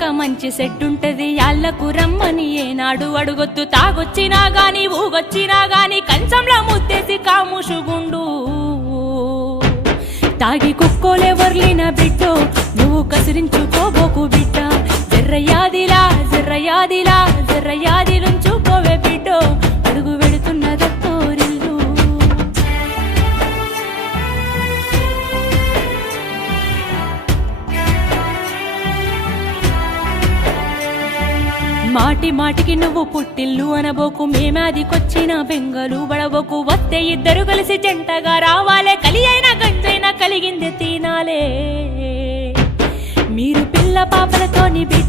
వచ్చాక మంచి సెట్ ఉంటది యాళ్లకు రమ్మని ఏనాడు అడుగొద్దు తాగొచ్చినా గాని ఊగొచ్చినా గాని కంచంలో ముత్తేసి కాముషుగుండు తాగి కుక్కోలే వర్లిన బిడ్డో నువ్వు కసిరించుకోబోకు బిడ్డ జర్రయాదిలా జర్రయాదిలా జర్రయాదిలుంచుకోవే బిడ్డో అడుగు వెడుతున్నదత్తోరిల్లు మాటి మాటికి నువ్వు పుట్టిల్లు అనబోకు మేమాదికొచ్చిన బెంగలు బడబోకు వస్తే ఇద్దరు కలిసి జంటగా రావాలే కలి అయినా గంజైనా కలిగింది తినాలే మీరు పిల్ల పాపలతోని బిడ్డ